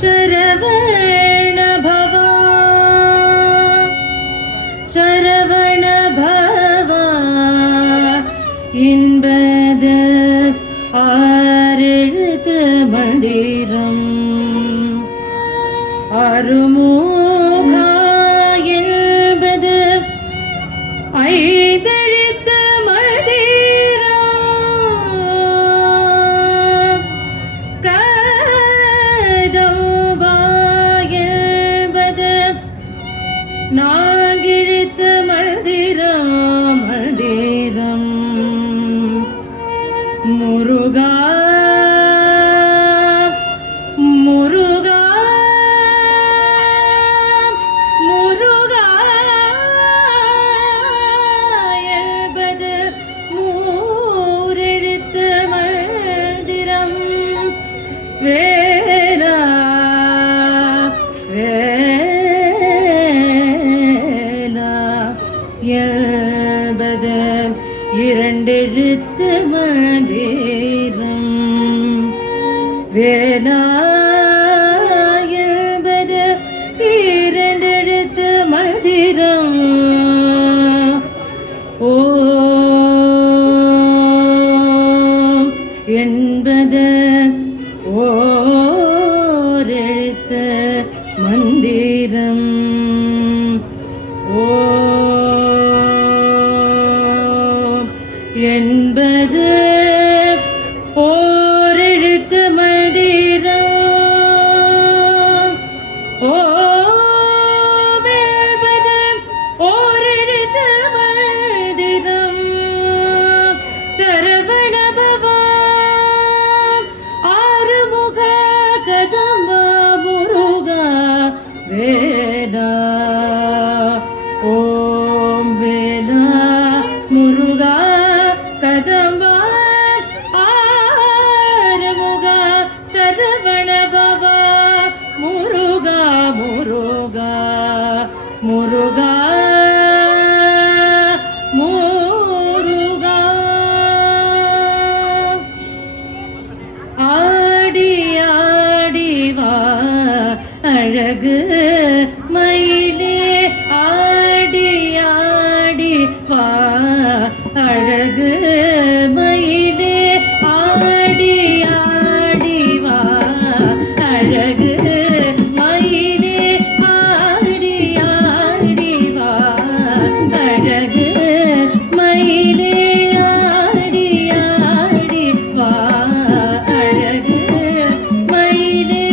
சரவண பவா சரவண பவா என்பது ஆறெழுத்து மந்திரம். அருமுகா என்பது ஐந்தெழுத்து மந்திரம். கதம்பா என்பது நான்கெழுத்து மந்திரம். மந்திரம் முருகா முருகா முருகா என்பது மூரெழுத்து மந்திரம். வேலா வேலா என்பது இரண்டெழுத்து மந்திரம். வேலா என்பது இரண்டெழுத்து மந்திரம். ஓம் என்பது ஓரெழுத்து மந்திரம். ஓம் என்பது ஓரெழுத்து மந்திரம். ஓம் என்பது ஓரெழுத்து மந்திரம். சரவண பவா ஆறுமுக கதம்ப முருகா வேலா. ஓம் வேலா முருகா கதம்பா ஆறுமுக சரவண பவா முருகா முருகா முருகா முருகா. ஆடி ஆடி வா அழகு மயிலே. ஆடி ஆடி வா அழகு மயிலே. ஆடி ஆடி வா அழகு மயிலே. ஆடி ஆடி வா அழகு மயிலே. ஆடி ஆடி வா அழகு மயிலே.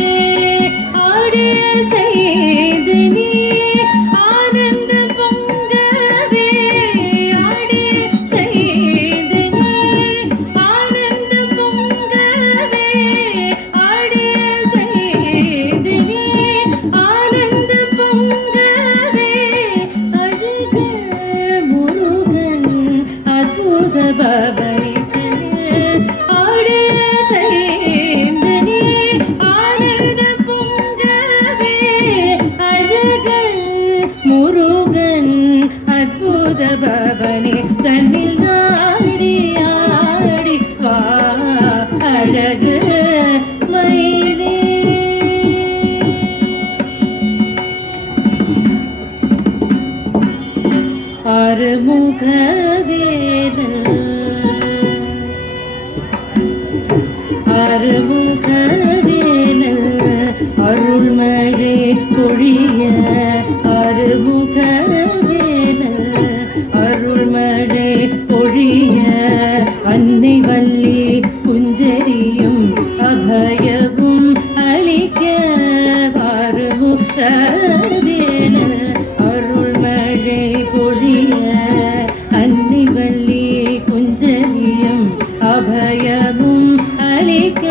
ஆடிய செய்து நீ ஆனந்த பொங்கவே. ஆடிய செய்து நீ ஆனந்த பொங்கவே. ஆடிய செய்து நீ ஆனந்த பொங்கவே. அழகு முருகன் அற்புத பவனித்தனே. ஆடிய செய்து நீ ஆனந்த பொங்கவே. அழகன் முருகன் அற்புத பவனி தன்னில் நாடி ஆடி வா அழகு மயிலே. அருமுக வேலன் அருமுக வேலன் அருள்மழை பொழிய. அருமுக வேலன் அருள்மழை பொழிய. அன்னை வள்ளி குஞ்சரியும் அபயமும் அளிக்க. அருமுக வேலன் அருள்மழை பொழிய. அன்னை வள்ளி குஞ்சரியும் அபயமும் அளிக்க.